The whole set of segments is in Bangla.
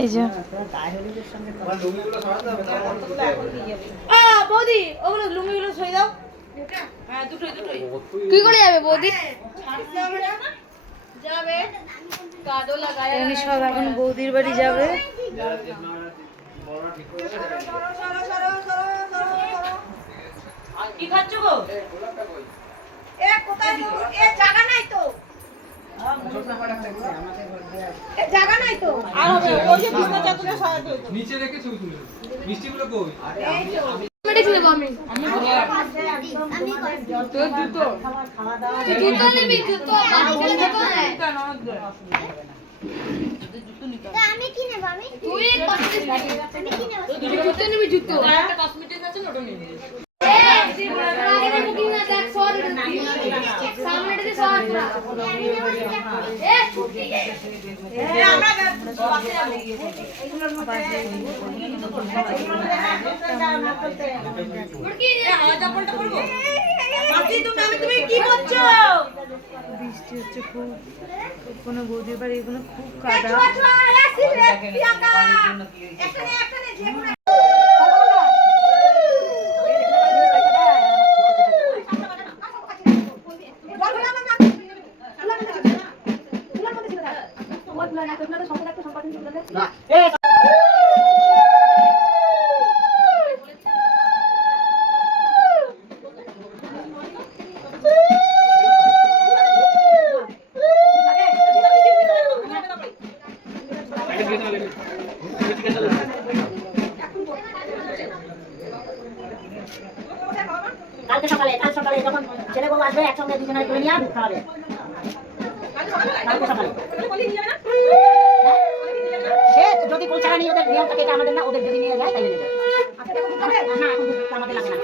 এই যে বৌদি ওগুলো লুঙ্গিগুলো সই দাও। হ্যাঁ দুটোই দুটোই। কি করে যাবে বৌদি? যাবে কাদো লাগায় এমনি সব এখন বৌদির বাড়ি যাবে। কি খাচ্ছ গো? এ কোথায় গো? এ জায়গা নাই তো। এ জায়গা নাই তো। আর হবে ওই যে বিছনা চাদরে সরাতে হতো। নিচে রেখে ছবি তুলে। মিষ্টিগুলো কই? এই তো। মেডিসিন নেব আমি। তোর জুতো। জুতো নিবি জুতো। আমি কি নেব আমি? তুই কসমেটিক্স আমি কি নেব? তুই জুতো নিবি জুতো। একটা কসমেটিক্স আছে ওটা নিবি। আগে বুকিং না দেখ 100 সামনে দিকে 100 এ ছুটি এ আমরা বাসে যাব এগুলোর মধ্যে মুরগি হাওয়া চাপলটা করব মাসি তুমি কি করছো? বৃষ্টি হচ্ছে খুব কোনো বৌদির বাড়ি এগুলো খুব কাদা। এখানে যে কাল সকালে যখন ছেলে বউ আসবে একসঙ্গে দুজনের তুলে নিয়ে খাওয়াবে। সে যদি পৌঁছানো নিয়ে ওদের নিয়ম থাকে এটা আমাদের না, ওদের যদি নিয়ে যায় তাহলে নেবে। না এখন আমাদের লাগে না।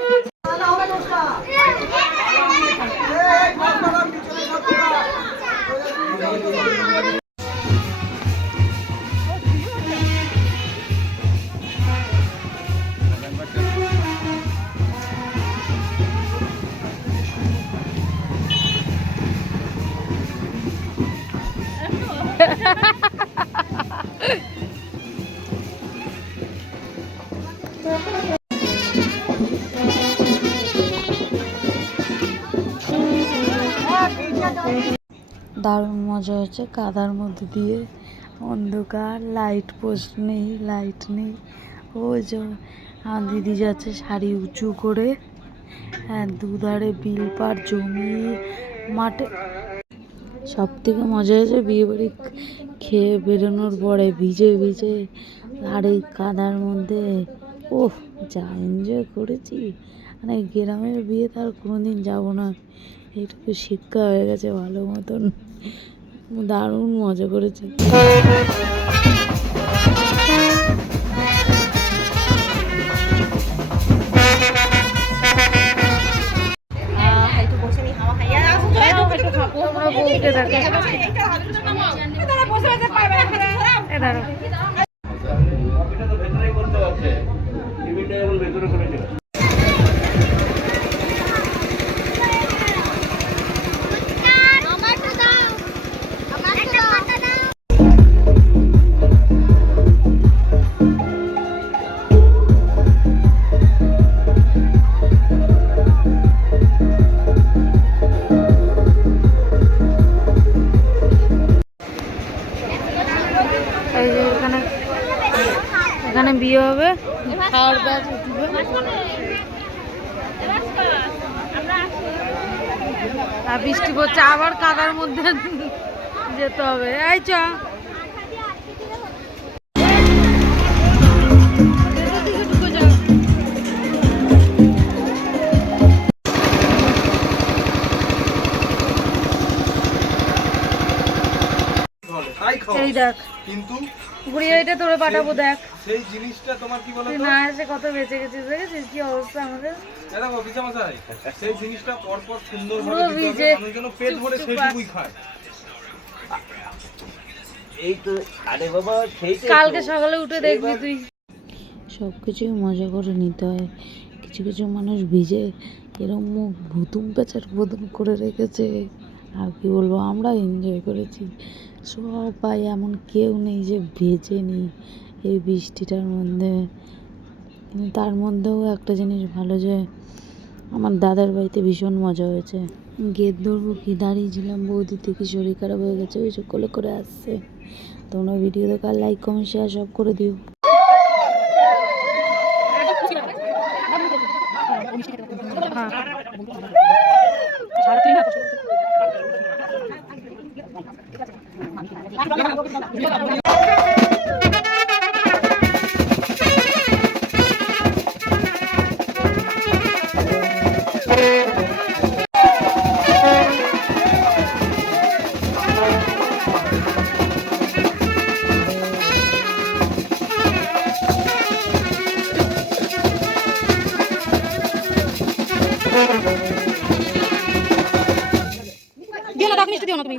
দারুণ মজা হয়েছে কাদার মধ্যে দিয়ে, অন্ধকার, লাইট পোস্ট নেই, লাইট নেই। ওই যে দিদি যাচ্ছে শাড়ি উঁচু করে, হ্যাঁ দুধারে বিল পার জমি মাঠে। সব থেকে মজা হয়েছে বিয়ে বাড়ি খেয়ে বেরোনোর পরে ভিজে ভিজে আর এই কাদার মধ্যে ওহ যা এনজয় করেছি। মানে গ্রামের বিয়ে তার কোনোদিন যাবো না, এইটুকু শিক্ষা হয়ে গেছে ভালো মতন। দারুণ মজা করেছি। এখানে বিয়ে হবে, খাওয়ার ব্যাচ উঠবে। আর বৃষ্টি পড়ছে, আবার কাদার মধ্যে যেতে হবে। এই চ এই দেখ কিন্তু এটা তোরে পাঠাবো দেখ সেই জিনিসটা তোমার কি বলো তো না এসে কত বেঁচে গেছিস দেখেছিস কি অবস্থা আমাদের। এটা অফিসে মশাই সেই জিনিসটা পর পর সুন্দর ভাবে দিতে হবে, মানুষ যেন পেট ভরে সেইটুকুই খায়। এই তো আরে বাবা সেই কালকে সকালে উঠে দেখবি তুই। সব কিছুই মজা করে নিতে হয়। কিছু কিছু মানুষ ভিজে এরম মুখ ভুতুম পেঁচার বোধন করে রেখেছে, আর কি বলবো আমরা এনজয় করেছি। সবাই, এমন কেউ নেই যে ভেজেনি এই বৃষ্টিটার মধ্যে। কিন্তু তার মধ্যেও একটা জিনিস ভালো যে আমার দাদার বাড়িতে ভীষণ মজা হয়েছে। গেট ধরবো কি দাঁড়িয়েছিলাম, বৌদি থেকে শরীর খারাপ হয়ে গেছে, ওই সব কোলে করে আসছে। তোমরা ভিডিও দেখো, লাইক কমেন্ট শেয়ার সব করে দিও। দিও না, মিষ্টি দিও না তুমি।